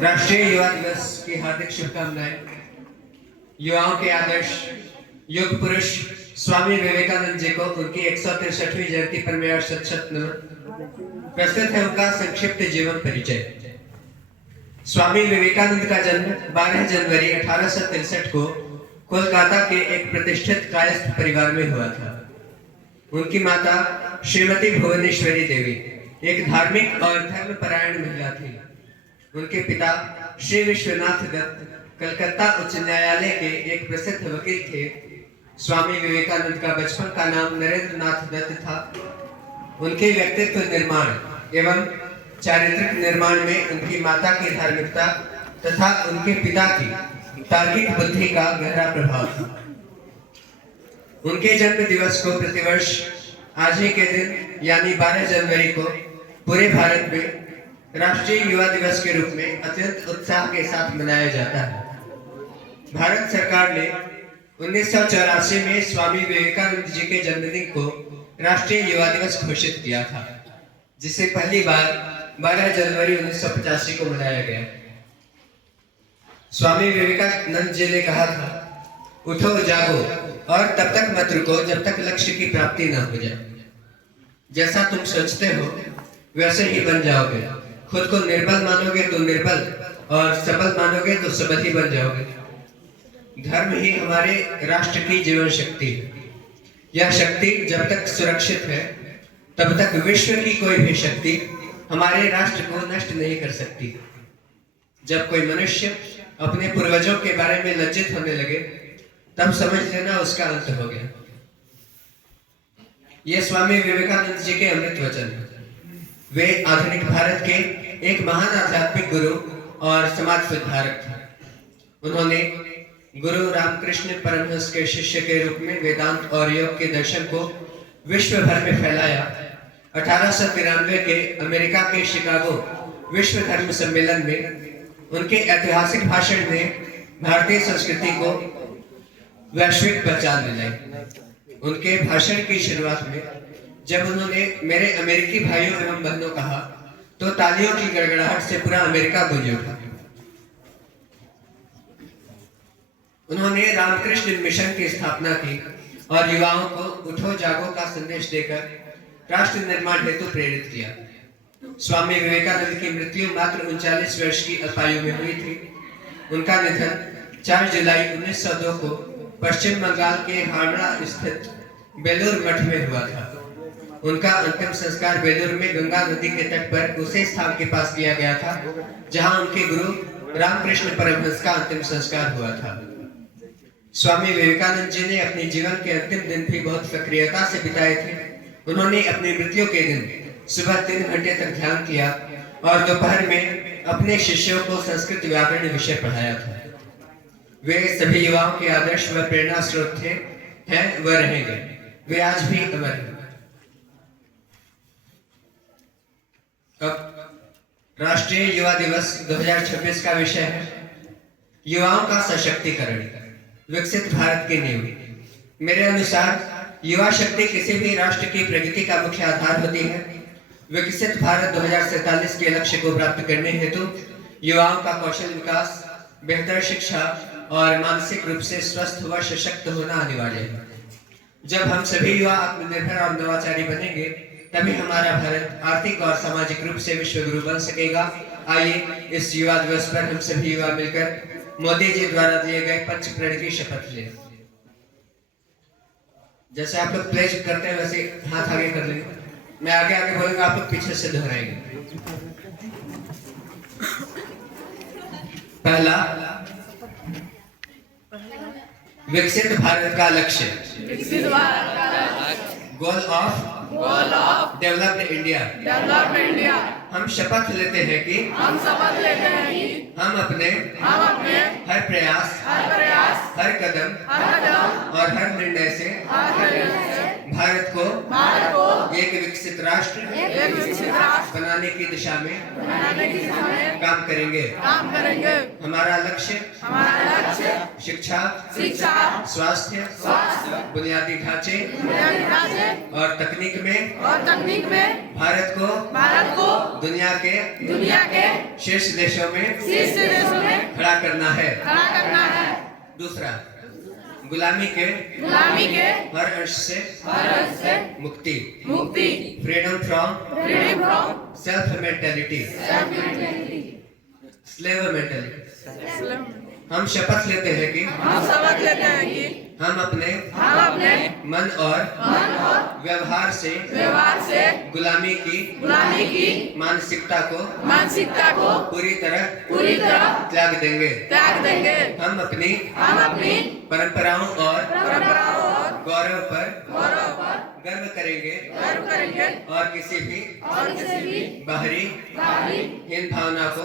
राष्ट्रीय युवा दिवस की हार्दिक शुभकामनाएं। युवाओं के आदर्श युग पुरुष स्वामी विवेकानंद जी को उनकी 163वीं जयंती पर मेरा शत शत नमन। प्रस्तुत है उनका संक्षिप्त जीवन परिचय। स्वामी विवेकानंद का जन्म 12 जनवरी 1863 को कोलकाता के एक प्रतिष्ठित कायस्थ परिवार में हुआ था। उनकी माता श्रीमती भुवनेश्वरी देवी एक धार्मिक और धर्मपरायण महिला थी। उनके पिता श्री विश्वनाथ दत्त कलकत्ता उच्च न्यायालय के एक प्रसिद्ध वकील थे। स्वामी विवेकानंद का बचपन का नाम नरेंद्र नाथ दत्त था। उनके व्यक्तित्व निर्माण एवं चारित्रिक निर्माण में उनकी माता की धार्मिकता तथा उनके पिता की तार्किक बुद्धि का गहरा प्रभाव था। उनके जन्म दिवस को प्रतिवर्ष आज ही के दिन यानी 12 जनवरी को पूरे भारत में राष्ट्रीय युवा दिवस के रूप में अत्यंत उत्साह के साथ मनाया जाता है। भारत सरकार ने 1984 में स्वामी विवेकानंद जी के जन्मदिन को राष्ट्रीय युवा दिवस घोषित किया था, जिसे पहली बार 12 जनवरी 1985 को मनाया गया। स्वामी विवेकानंद जी ने कहा था, उठो जागो और तब तक मत रुको जब तक लक्ष्य की प्राप्ति न हो जाए। जैसा तुम सोचते हो वैसे ही बन जाओगे। खुद को निर्बल मानोगे तो निर्बल और सबल मानोगे तो सबल ही बन जाओगे। धर्म ही हमारे राष्ट्र की जीवन शक्ति है। यह शक्ति जब तक सुरक्षित है तब तक विश्व की कोई भी शक्ति हमारे राष्ट्र को नष्ट नहीं कर सकती। जब कोई मनुष्य अपने पूर्वजों के बारे में लज्जित होने लगे तब समझ लेना उसका अंत हो गया। ये स्वामी विवेकानंद जी के अमृत वचन हैं। वे आधुनिक भारत के एक महान आध्यात्मिक गुरु और समाज सुधारक थे। उन्होंने गुरु रामकृष्ण परमहंस के शिष्य के रूप में वेदांत और योग के दर्शन को विश्व भर में फैलाया। 1893 के अमेरिका के शिकागो विश्व धर्म सम्मेलन में उनके ऐतिहासिक भाषण ने भारतीय संस्कृति को वैश्विक पहचान दिलाई। उनके भाषण की शुरुआत में जब उन्होंने मेरे अमेरिकी भाइयों एवं बहनों कहा तो तालियों की गड़गड़ाहट से पूरा अमेरिका गूंज उठा। उन्होंने रामकृष्ण मिशन की स्थापना की और युवाओं को उठो जागो का संदेश देकर राष्ट्र निर्माण हेतु प्रेरित किया। स्वामी विवेकानंद की मृत्यु मात्र 39 वर्ष की आयु में हुई थी। उनका निधन 4 जुलाई 1902 को पश्चिम बंगाल के हावड़ा स्थित बेलूर मठ में हुआ था। उनका अंतिम संस्कार बेलूर में गंगा नदी के तट पर उसी स्थान के पास किया गया था जहां उनके गुरु रामकृष्ण परमहंस का अंतिम संस्कार हुआ था। स्वामी विवेकानंद जी ने अपने जीवन के अंतिम दिन भी बहुत सक्रियता से बिताए थे। उन्होंने अपनी मृत्यु के दिन सुबह 3 घंटे तक ध्यान किया और दोपहर में अपने शिष्यों को संस्कृत व्याकरण विषय पढ़ाया था। वे सभी युवाओं के आदर्श व प्रेरणा स्रोत थे, हैं व रहेंगे। वे आज भी अमर हैं। अब राष्ट्रीय युवा दिवस 2026 का विषय है युवाओं का सशक्तिकरण, विकसित भारत की नींव। मेरे अनुसार युवा शक्ति किसी भी राष्ट्र की प्रगति का मुख्य आधार होती है। विकसित भारत 2047 के लक्ष्य को प्राप्त करने हेतु युवाओं का कौशल विकास, बेहतर शिक्षा और मानसिक रूप से स्वस्थ व सशक्त होना अनिवार्य है। जब हम सभी युवा आत्मनिर्भर और नवाचारी बनेंगे तभी हमारा भारत आर्थिक और सामाजिक रूप से विश्व गुरु बन सकेगा। आइए इस युवा दिवस पर हम सभी युवा मिलकर मोदी जी द्वारा दिए गए पंच प्रण की शपथ लें। जैसे आप लोग प्लेज करते हैं वैसे हाथ आगे कर लेंगे। मैं आगे आगे बोलूंगा, आप लोग पीछे से दोहराएंगे। पहला, विकसित भारत का लक्ष्य, गोल ऑफ डेवलप्ड इंडिया। हम शपथ लेते हैं कि हम अपने हर प्रयास, हर कदम और हर निर्णय से भारत को एक विकसित राष्ट्र बनाने की दिशा में काम करेंगे। हमारा लक्ष्य शिक्षा, स्वास्थ्य, बुनियादी ढांचे और तकनीक में भारत को दुनिया के शीर्ष देशों में खड़ा करना है। दूसरा, गुलामी के हर अंश से मुक्ति, freedom from self mentality, slave mentality. हम शपथ लेते हैं कि हम अपने मन और व्यवहार से गुलामी की मानसिकता को पूरी तरह त्याग देंगे। हम अपनी परंपराओं और गौरव पर गर्व करेंगे और किसी भी बाहरी हीन भावना को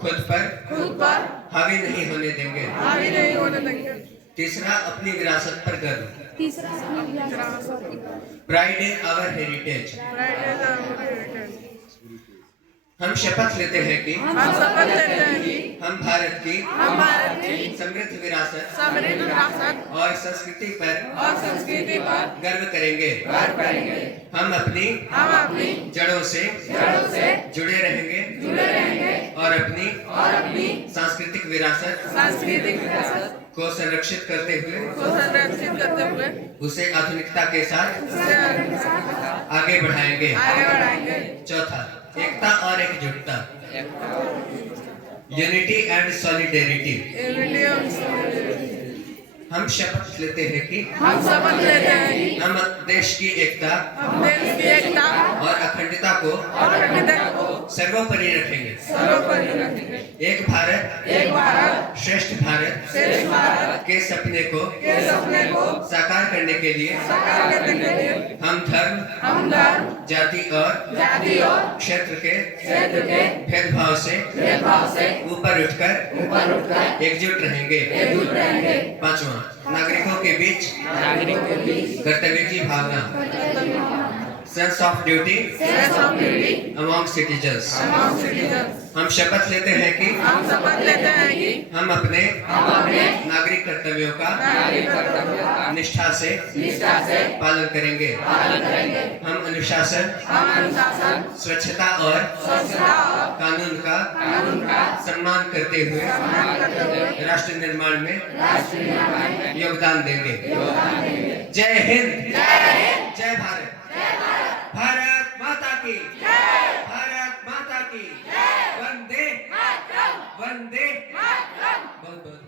खुद पर हावी नहीं होने देंगे। तीसरा, अपनी विरासत पर गर्व, प्राइड इन आवर हेरिटेज। हम शपथ लेते हैं कि हम भारत की समृद्ध विरासत और संस्कृति पर गर्व करेंगे। हम अपनी जड़ों से जुड़े रहेंगे और अपनी सांस्कृतिक विरासत को संरक्षित करते हुए उसे आधुनिकता के साथ आगे बढ़ाएंगे। चौथा, एकता और एकजुटता, यूनिटी एंड सॉलिडेरिटी। हम शपथ लेते हैं कि हम देश की एकता और अखंडता को सर्वोपरि रखेंगे। एक भारत श्रेष्ठ भारत के सपने को साकार करने के लिए हम धर्म, जाति और क्षेत्र के भेदभाव से ऊपर उठकर एकजुट रहेंगे। पांचवा, नागरिकों के बीच कर्तव्य की भावना, sense of duty among citizens. हम शपथ लेते हैं कि हम अपने नागरिक कर्तव्यों का निष्ठा से पालन करेंगे। हम अनुशासन, स्वच्छता और कानून का सम्मान करते हुए राष्ट्र निर्माण में योगदान देंगे। जय हिंद, जय भारत। भारत माता की, भारत माता की, वंदे, बहुत बहुत